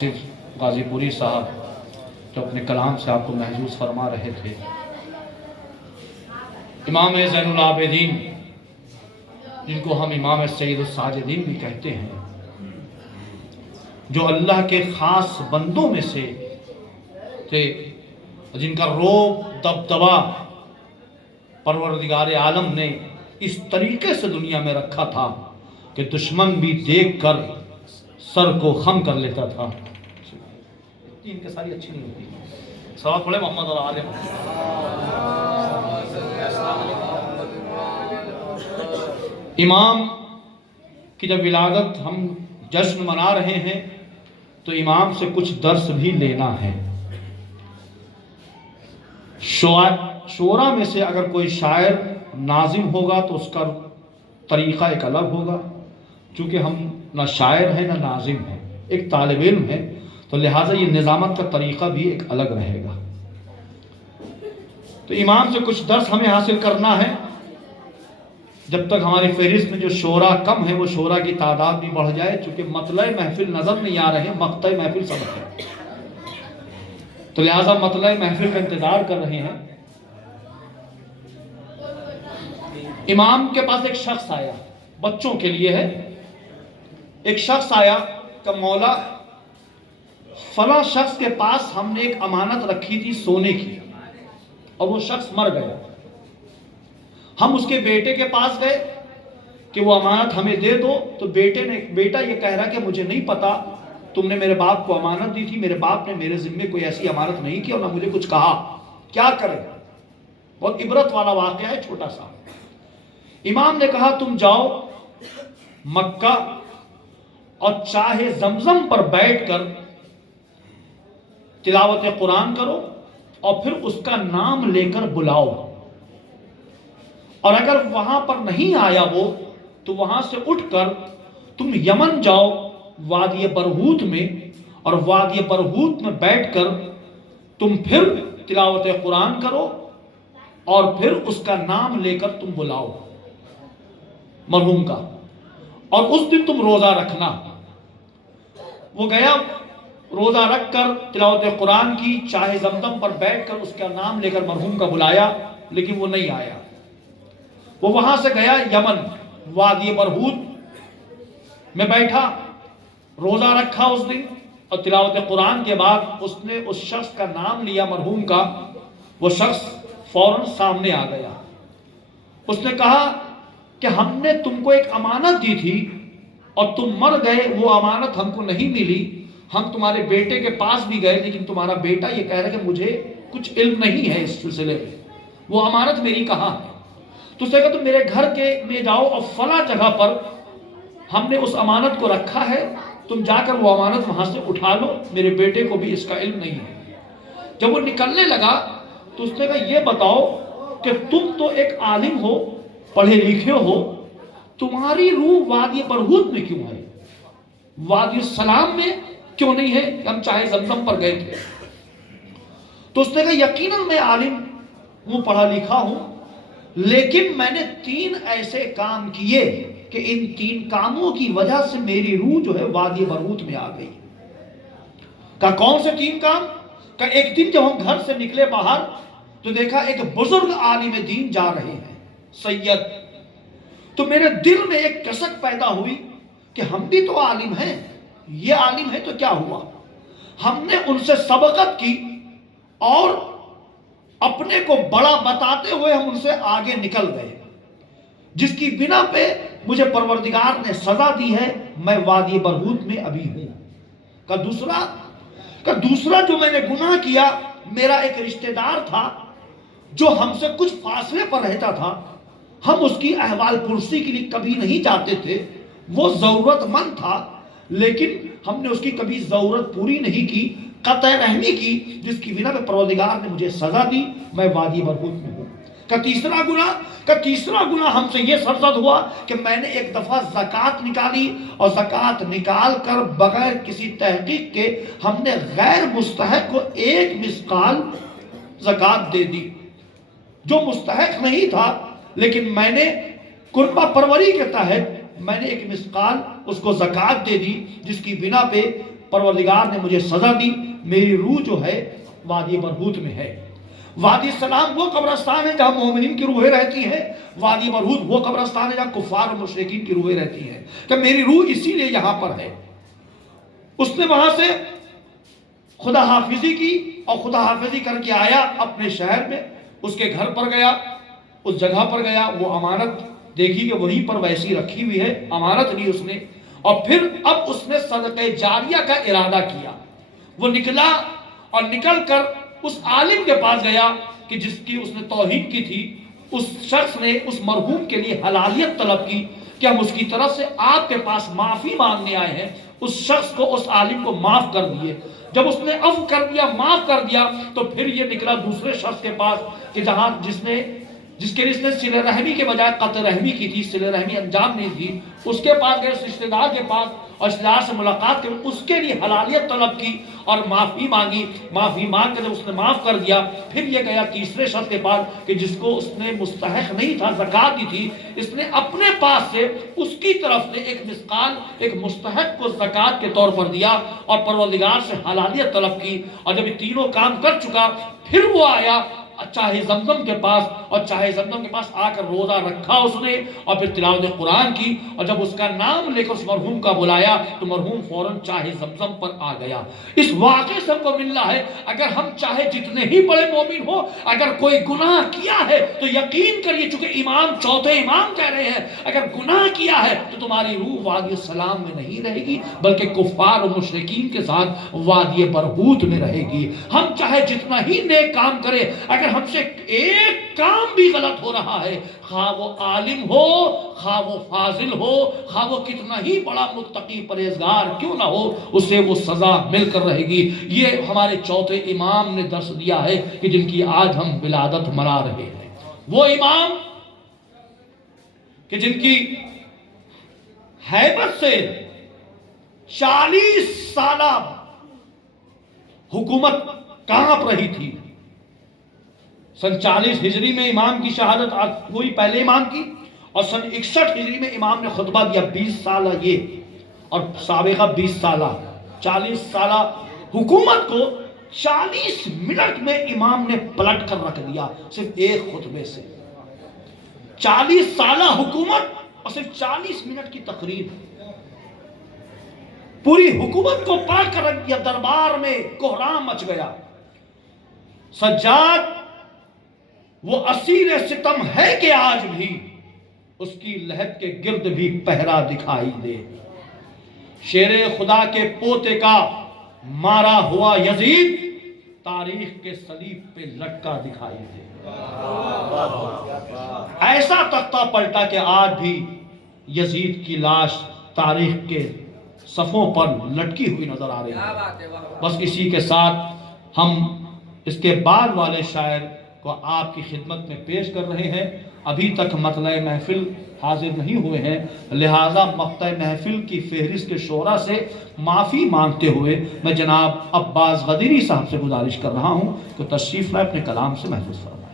غازی پوری صاحب جو اپنے کلام سے آپ کو محظوظ فرما رہے تھے، امام زین العابدین جن کو ہم امام سید الساجدین بھی کہتے ہیں، جو اللہ کے خاص بندوں میں سے تھے، جن کا روب دبدبا پروردگار عالم نے اس طریقے سے دنیا میں رکھا تھا کہ دشمن بھی دیکھ کر سر کو خم کر لیتا تھا۔ ان کے ساری اچھی نہیں ہوتی، سوال پڑھے محمد اور عالم۔ امام کی جب ولادت ہم جشن منا رہے ہیں تو امام سے کچھ درس بھی لینا ہے۔ شعرا میں سے اگر کوئی شاعر ناظم ہوگا تو اس کا طریقہ ایک الگ ہوگا، چونکہ ہم نہ شاعر ہیں نہ ناظم ہیں، ایک طالب علم ہے، تو لہٰذا یہ نظامت کا طریقہ بھی ایک الگ رہے گا۔ تو امام سے کچھ درس ہمیں حاصل کرنا ہے۔ جب تک ہماری فہرست میں جو شعراء کم ہے وہ شعراء کی تعداد بھی بڑھ جائے، چونکہ مطلع محفل نظر نہیں آ رہے، مقطع محفل سبق ہے، تو لہٰذا مطلع محفل کا انتظار کر رہے ہیں۔ امام کے پاس ایک شخص آیا، بچوں کے لیے ہے۔ ایک شخص آیا کہ مولا فلاں شخص کے پاس ہم نے ایک امانت رکھی تھی سونے کی، اور وہ شخص مر گیا۔ ہم اس کے بیٹے کے پاس گئے کہ وہ امانت ہمیں دے دو، تو بیٹا یہ کہہ رہا کہ مجھے نہیں پتا، تم نے میرے باپ کو امانت دی تھی، میرے باپ نے میرے ذمے کوئی ایسی امانت نہیں کی اور نہ مجھے کچھ کہا، کیا کرے؟ بہت عبرت والا واقعہ ہے، چھوٹا سا۔ امام نے کہا تم جاؤ مکہ اور چاہے زمزم پر بیٹھ کر تلاوت قرآن کرو اور پھر اس کا نام لے کر بلاؤ، اور اگر وہاں پر نہیں آیا وہ تو وہاں سے اٹھ کر تم یمن جاؤ وادی برہوت میں، اور وادی برہوت میں بیٹھ کر تم پھر تلاوت قرآن کرو اور پھر اس کا نام لے کر تم بلاؤ مرحوم کا، اور اس دن تم روزہ رکھنا۔ وہ گیا، روزہ رکھ کر تلاوت قرآن کی، چاہے زمزم پر بیٹھ کر اس کا نام لے کر مرحوم کا بلایا، لیکن وہ نہیں آیا۔ وہ وہاں سے گیا یمن، وادی برہوت میں بیٹھا، روزہ رکھا اس دن، اور تلاوت قرآن کے بعد اس نے اس شخص کا نام لیا مرحوم کا۔ وہ شخص فوراً سامنے آ گیا۔ اس نے کہا کہ ہم نے تم کو ایک امانت دی تھی اور تم مر گئے، وہ امانت ہم کو نہیں ملی۔ ہم تمہارے بیٹے کے پاس بھی گئے، لیکن تمہارا بیٹا یہ کہہ رہا ہے کہ مجھے کچھ علم نہیں ہے اس سلسلے میں، وہ امانت میری کہاں ہے؟ تو اس نے کہا تم میرے گھر میں جاؤ اور فلاں جگہ پر ہم نے اس امانت کو رکھا ہے، تم جا کر وہ امانت وہاں سے اٹھا لو، میرے بیٹے کو بھی اس کا علم نہیں ہے۔ جب وہ نکلنے لگا تو اس نے کہا یہ بتاؤ کہ تم تو ایک عالم ہو، پڑھے لکھے ہو، تمہاری روح وادی برہوت میں کیوں ہے؟ وادی السلام میں کیوں نہیں ہے؟ ہم چاہے زمزم پر گئے تھے۔ تو اس نے کہا یقیناً میں عالم ہوں، پڑھا لکھا ہوں، لیکن میں نے 3 ایسے کام کیے کہ ان 3 کاموں کی وجہ سے میری روح جو ہے وادی برہوت میں آ گئی۔ کہا کون سے 3 کام؟ کہ ایک دن جب ہم گھر سے نکلے باہر تو دیکھا ایک بزرگ عالم دین جا رہے ہیں، سید، تو میرے دل میں ایک کسک پیدا ہوئی کہ ہم بھی تو عالم ہیں، یہ عالم ہے تو کیا ہوا؟ ہم نے ان سے سبقت کی اور اپنے کو بڑا بتاتے ہوئے ہم ان سے آگے نکل گئے، جس کی بنا پہ مجھے پروردگار نے سزا دی ہے، میں وادی برہوت میں ابھی ہوں۔ کہ دوسرا جو میں نے گناہ کیا، میرا ایک رشتہ دار تھا جو ہم سے کچھ فاصلے پر رہتا تھا، ہم اس کی احوال پرسی کے لیے کبھی نہیں جاتے تھے، وہ ضرورت مند تھا لیکن ہم نے اس کی کبھی ضرورت پوری نہیں کی، قطع رحمی کی، جس کی بنا پہ پروردگار نے مجھے سزا دی، میں وادی برہوت میں ہوں۔ کہ تیسرا گناہ ہم سے یہ سرزد ہوا کہ میں نے ایک دفعہ زکوٰۃ نکالی، اور زکوٰۃ نکال کر بغیر کسی تحقیق کے ہم نے غیر مستحق کو 1 مثقال زکوٰۃ دے دی، جو مستحق نہیں تھا، لیکن میں نے قربہ پروری کے تحت میں نے 1 مثقال اس کو زکوٰۃ دے دی، جس کی بنا پہ پروردگار نے مجھے سزا دی، میری روح جو ہے وادی برہوت میں ہے۔ وادی سلام وہ قبرستان ہے جہاں مومنین کی روحیں رہتی ہیں، وادی برہوت وہ قبرستان ہے جہاں کفار و مشرکین کی روحیں رہتی ہیں، کہ میری روح اسی لیے یہاں پر ہے۔ اس نے وہاں سے خدا حافظی کی اور خدا حافظی کر کے آیا اپنے شہر میں، اس کے گھر پر گیا، اس جگہ پر گیا، وہ امانت دیکھی کہ وہیں پر ویسی رکھی ہوئی ہے، امانت لی اس نے، اور پھر اب اس نے صدقہ جاریہ کا ارادہ کیا۔ وہ نکلا اور نکل کر اس عالم کے پاس گیا کہ جس کی اس نے توہین کی تھی، اس شخص نے اس مرحوم کے لیے حلالیت طلب کی کہ ہم اس کی طرف سے آپ کے پاس معافی مانگنے آئے ہیں۔ اس شخص کو، اس عالم کو معاف کر دیے۔ جب اس نے عفو کر دیا، معاف کر دیا، تو پھر یہ نکلا دوسرے شخص کے پاس کہ جس کے لیے اس نے صلہ رحمی کے بجائے قطع رحمی کی تھی، صلہ رحمی انجام نہیں دی، اس کے پاس گئے، اس رشتہ دار کے پاس، اور رشتہ دار سے ملاقات کر اس کے لیے حلالیت طلب کی اور معافی مانگی۔ معافی مانگ کر جب اس نے معاف کر دیا، پھر یہ گیا تیسرے شخص کے پاس کہ جس کو اس نے مستحق نہیں تھا، زکوٰۃ دی تھی، اس نے اپنے پاس سے اس کی طرف سے ایک مثقال، ایک مستحق کو زکوٰۃ کے طور پر دیا اور پروردگار سے حلالیت طلب کی۔ اور جب یہ تینوں کام کر چکا، پھر وہ آیا چاہے زمزم کے پاس، اور چاہے زمزم کے پاس آ کر روزہ رکھا اس نے، اور پھر تلاوت قرآن کی، اور جب اس کا نام لے کر اس مرحوم کا بلایا تو مرحوم فوراً چاہے زمزم پر آ گیا۔ اس واقعے سے ہم کو ملنا ہے، اگر ہم چاہے جتنے ہی بڑے مومن ہو، اگر کوئی گناہ کیا ہے تو یقین کریے، چونکہ امام، چوتھے امام کہہ رہے ہیں، اگر گناہ کیا ہے تو تمہاری روح وادی سلام میں نہیں رہے گی، بلکہ کفار و مشرکین کے ساتھ وادی برہوت میں رہے گی۔ ہم چاہے جتنا ہی نیک کام کرے، اگر ہم سے ایک کام بھی غلط ہو رہا ہے، خواہ وہ عالم ہو، خواہ وہ فاضل ہو، خواہ وہ کتنا ہی بڑا متقی پرہیزگار کیوں نہ ہو، اسے وہ سزا مل کر رہے گی۔ یہ ہمارے چوتھے امام نے درس دیا ہے کہ جن کی آج ہم ولادت منا رہے ہیں۔ وہ امام کہ جن کی ہیبت سے 40 سالہ حکومت کانپ رہی تھی۔ سن 40 ہجری میں امام کی شہادت ہوئی، پہلے امام کی، اور سن 61 ہجری میں امام نے خطبہ دیا، 20 سالہ یہ، اور سابقہ 20 سالہ، 40 سالہ حکومت کو 40 منٹ میں امام نے پلٹ کر رکھ دیا، صرف ایک خطبے سے۔ 40 سالہ حکومت اور صرف 40 منٹ کی تقریر، پوری حکومت کو پلٹ کر رکھ دیا۔ دربار میں کوہرام مچ گیا۔ سجاد وہ اسیر ستم ہے کہ آج بھی اس کی لحد کے گرد بھی پہرا دکھائی دے۔ شیر خدا کے پوتے کا مارا ہوا یزید تاریخ کے صلیب پہ لٹکا دکھائی دے۔ ایسا تختہ پلٹا کہ آج بھی یزید کی لاش تاریخ کے صفوں پر لٹکی ہوئی نظر آ رہی ہے۔ بس اسی کے ساتھ ہم اس کے بعد والے شاعر کو آپ کی خدمت میں پیش کر رہے ہیں۔ ابھی تک مطلع محفل حاضر نہیں ہوئے ہیں، لہٰذا مقطع محفل کی فہرست کے شعراء سے معافی مانگتے ہوئے میں جناب عباس غدیری صاحب سے گزارش کر رہا ہوں کہ تشریف لائے، اپنے کلام سے محفوظ فرمائیں۔